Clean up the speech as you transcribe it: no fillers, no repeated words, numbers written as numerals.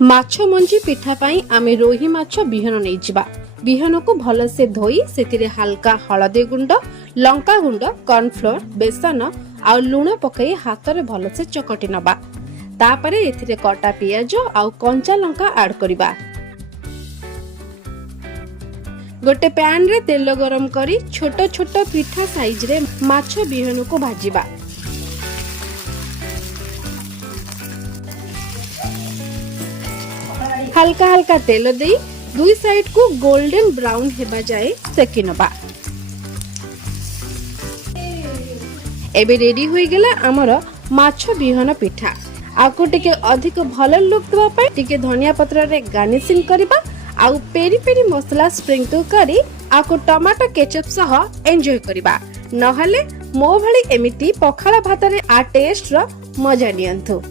माछ मंजी पिठा पाई आमे रोही माछ बिहन नहीं जिबा। बिहन को भल से धोई सेतिरे हल्का हलदी गुंड, लंका गुंड, कॉर्नफ्लोर, बेसन आ लूण पकई हाथ रे भल से चकटी नबा। तापरे एथिरे कटा पियाज आ कंचा लंका ऐड करिबा। गोटे पैन रे तेल गरम करी छोट छोट पिठा साइज रे माछ बिहन को भाजिबा। हल्का हल्का तेल दे दुई साइड को गोल्डन ब्राउन हेबा जाए सेकी नबा। एबे रेडी होई गेला हमर माछ बिहन पिठा। आको टिके अधिक भल लुक दवा पय टिके धनिया पत्र रे गार्निशिंग करबा आ पेरी पेरी मसला स्प्रिंकल करी आको टमाटो केचप सह एन्जॉय करबा। नहले मो भली एमिति पखाला भात रे आ टेस्ट रो मजा नियंतु।